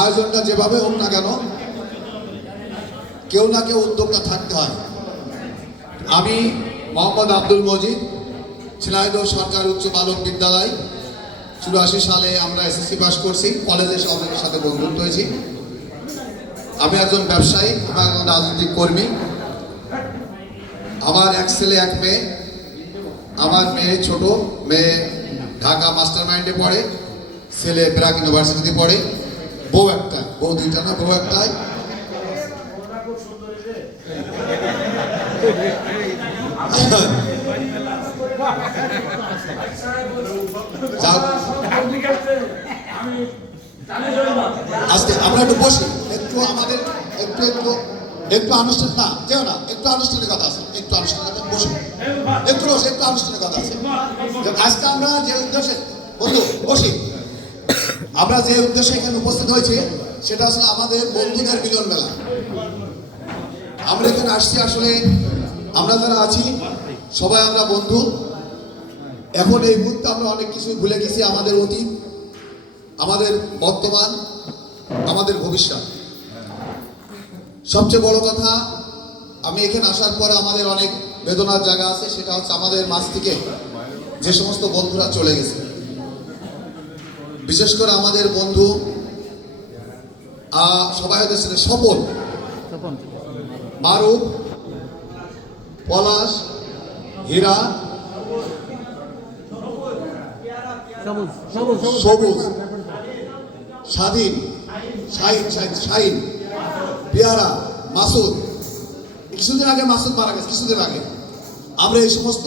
আয়োজনটা যেভাবে হোক না কেন, কেউ না কেউ উদ্যোগটা থাকতে হয়। আমি মোহাম্মদ আব্দুল মজিদ, ঝিনাইদহ সরকার উচ্চ বালক বিদ্যালয়। চুরাশি সালে আমরা এসএসসি পাস করছি, কলেজে সবাইয়ের সাথে বন্ধুত্ব হয়েছি। আমি একজন ব্যবসায়ী এবং একজন রাজনৈতিক কর্মী। আমার এক ছেলে, এক মেয়ে। আমার মেয়ে ছোট, মেয়ে ঢাকা মাস্টার মাইন্ডে পড়ে, ছেলে ব্র্যাক ইউনিভার্সিটিতে পড়ে। বউ একটা, বউ দুইটা না, বউ একটাই। আজকে আমরা একটু বসি, একটু আমাদের, একটু একটু একটু আনুষ্ঠান না, যেও না, একটু আনুষ্ঠানিকতা আছে, একটু আনুষ্ঠানিকতা বসে। একটু বসে, একটু আনুষ্ঠানিকতা আছে। আজকে আমরা যে উদ্দেশ্যে বন্ধু, বসি। আমরা যে উদ্দেশ্যে এখানে উপস্থিত হয়েছি, সেটা আসলে আমাদের বন্ধুদের মিলন মেলা। আমরা এখানে আসছি আসলে, আমরা যারা আছি, সবাই আমরা বন্ধু। এখন এই মুহূর্তে আমরা অনেক কিছু ভুলে গেছি, আমাদের অতীত, আমাদের বর্তমান, আমাদের ভবিষ্যৎ। সবচেয়ে বড় কথা, আমি এখানে আসার পরে আমাদের অনেক বেদনার জায়গা আছে, সেটা হচ্ছে আমাদের মাছ থেকে যে সমস্ত বন্ধুরা চলে গেছে। বিশেষ করে আমাদের বন্ধু সবাই সেটা সফল মারুফ পলাশ হীরা সবুজ স্বাধীন শাহিন শাহিন শাহিন পেয়ারা মাসুদ। কিছুদিন আগে মাসুদ মারা গেছে কিছুদিন আগে। আমরা এই সমস্ত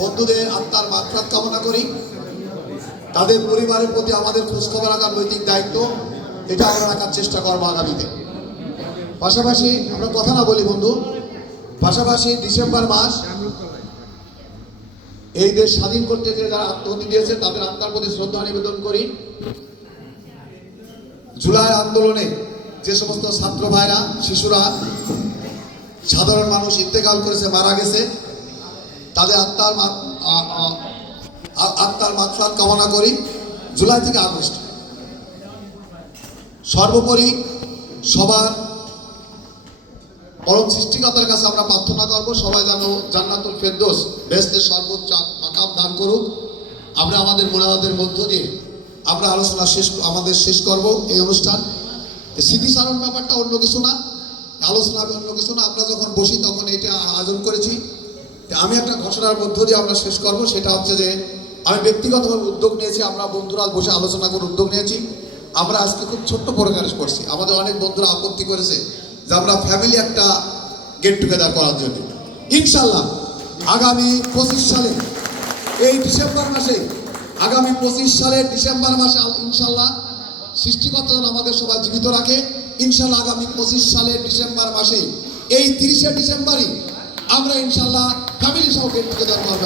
বন্ধুদের আত্মার মাত্রাত কামনা করি। তাদের পরিবারের প্রতি আমাদের খোঁজখবর রাখার নৈতিক দায়িত্ব, এটা আমরা রাখার চেষ্টা করব আগামীতে। পাশাপাশি আমরা কথা না বলি বন্ধু, পাশাপাশি ডিসেম্বর মাস, এই দেশ স্বাধীন করতে গিয়ে যারা আত্মহত্যা দিয়েছে তাদের আত্মার প্রতি শ্রদ্ধা নিবেদন করি। জুলাই আন্দোলনে যে সমস্ত ছাত্র ভাইরা, শিশুরা, সাধারণ মানুষ ইন্তেকাল করেছে, মারা গেছে, তাদের আত্মার আত্মার মাত্রাত কামনা করি। জুলাই থেকে আগস্ট। সর্বোপরি সবার পরম সৃষ্টিকতার কাছে আমরা প্রার্থনা করব, সবাই যেন জান্নাতুল ফেরদোস বেস্তের সর্বোচ্চ মাকাম দান করুক। আমরা আমাদের মোনাজাতের মধ্য দিয়ে আমরা আলোচনা শেষ, আমাদের শেষ করব এই অনুষ্ঠান। স্মৃতিচারণ ব্যাপারটা অন্য কিছু না, আলোচনা অন্য কিছু না। আমরা যখন বসি তখন এটা আয়োজন করেছি। আমি একটা ঘটনার মধ্য দিয়ে আমরা শেষ করব, সেটা হচ্ছে যে আমি ব্যক্তিগতভাবে উদ্যোগ নিয়েছি, আমরা বন্ধুরা বসে আলোচনা করে উদ্যোগ নিয়েছি। আমরা আজকে খুব ছোট্ট প্রকাশ করছি। আমাদের অনেক বন্ধুরা আপত্তি করেছে যে আমরা ফ্যামিলি একটা গেট টুগেদার করার জন্য। ইনশাল্লাহ আগামী পঁচিশ সালে, এই ডিসেম্বর মাসে, আগামী পঁচিশ সালের ডিসেম্বর মাসে ইনশাল্লাহ সৃষ্টিকর্তা আমাদের সবাই জীবিত রাখে। ইনশাল্লাহ আগামী পঁচিশ সালের ডিসেম্বর মাসে, এই তিরিশে ডিসেম্বরই আমরা ইনশাল্লাহ ফ্যামিলি সহ গেট টুগেদার করব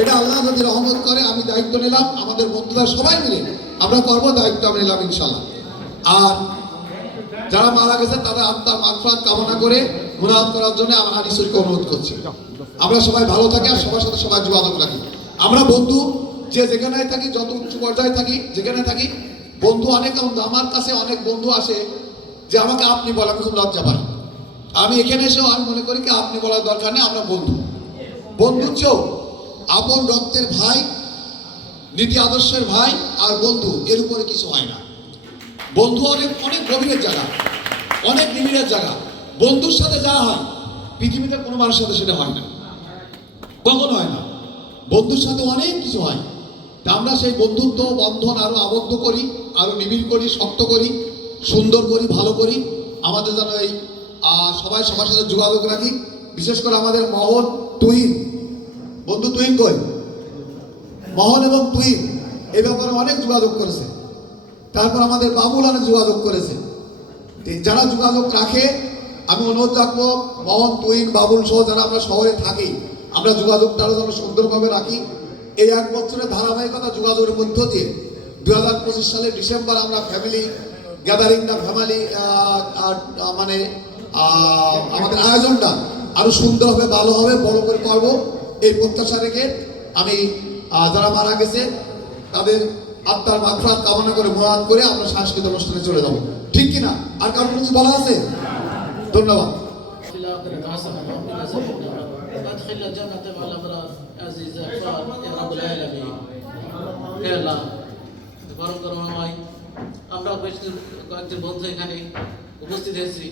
এটা আল্লাহ যদি রহমত করে, আমি দায়িত্ব নিলাম, আমাদের বন্ধুরা সবাই মিলে আমরা করব দায়িত্ব, আমি নিলাম ইনশাল্লাহ আর যারা মারা গেছে, তাদের আত্মার মাগফিরাত কামনা করে মুনাজাত করার জন্য আমরা আনিসুরকে অনুরোধ করছি। আমরা সবাই ভালো থাকি আর সবার সাথে সবাই যোগাযোগ রাখি। আমরা বন্ধু, যে যেখানে থাকি, যত উচ্চ পর্যায়ে থাকি, যেখানে থাকি, বন্ধু অনেক আমার কাছে অনেক বন্ধু আসে যে আমাকে আপনি বলা আমি খুব লজ্জা পাই আমি এখানে এসেও আমি মনে করি কি, আপনি বলার দরকার নেই, আমরা বন্ধু। বন্ধু চেয়েও আপন রক্তের ভাই, নীতি আদর্শের ভাই আর বন্ধু, এর উপরে কিছু হয় না। বন্ধু অনেক অনেক গভীরের জায়গা, অনেক নিবিড়ের জায়গা। বন্ধুর সাথে যা হয়, পৃথিবীতে কোনো মানুষের সাথে সেটা হয় না। কখনো হয় না। বন্ধুর সাথে অনেক কিছু হয়। তা আমরা সেই বন্ধুত্ব, বন্ধন আরও আবদ্ধ করি, আরও নিবিড় করি, শক্ত করি, সুন্দর করি, ভালো করি। আমাদের যেন এই সবাই সবার সাথে যোগাযোগ রাখি। বিশেষ করে আমাদের মহন তুহিন। বন্ধু তুই কই? মহন এবং তুই এ ব্যাপারে অনেক যোগাযোগ করেছে। তারপর আমাদের বাবুল অনেক যোগাযোগ করেছে। যারা যোগাযোগ রাখে, আমি অনুরোধ রাখব মোহন তুইন বাবুল সহ যারা আমরা শহরে থাকি, আমরা যোগাযোগটা যেন সুন্দরভাবে রাখি। এই এক বছরের ধারাবাহিকতা যোগাযোগের মধ্য দিয়ে দুই হাজার পঁচিশ সালের ডিসেম্বর আমরা ফ্যামিলি গ্যাদারিংটা ফ্যামিলি মানে আমাদের আয়োজনটা আরও সুন্দর হবে ভালো হবে বড় করে করব। এই প্রত্যাশা রেখে আমি যারা মারা গেছে, তাদের আত্মার মাফরাত কামনা করে মহাত করে আমরা সাংস্কৃতিক অনুষ্ঠানে চলে যাব। ঠিক কিনা? আর কারণ কিছু বলা আছে? ধন্যবাদ। আমরা বেশ কয়েকজন বন্ধু এখানে উপস্থিত হয়েছি।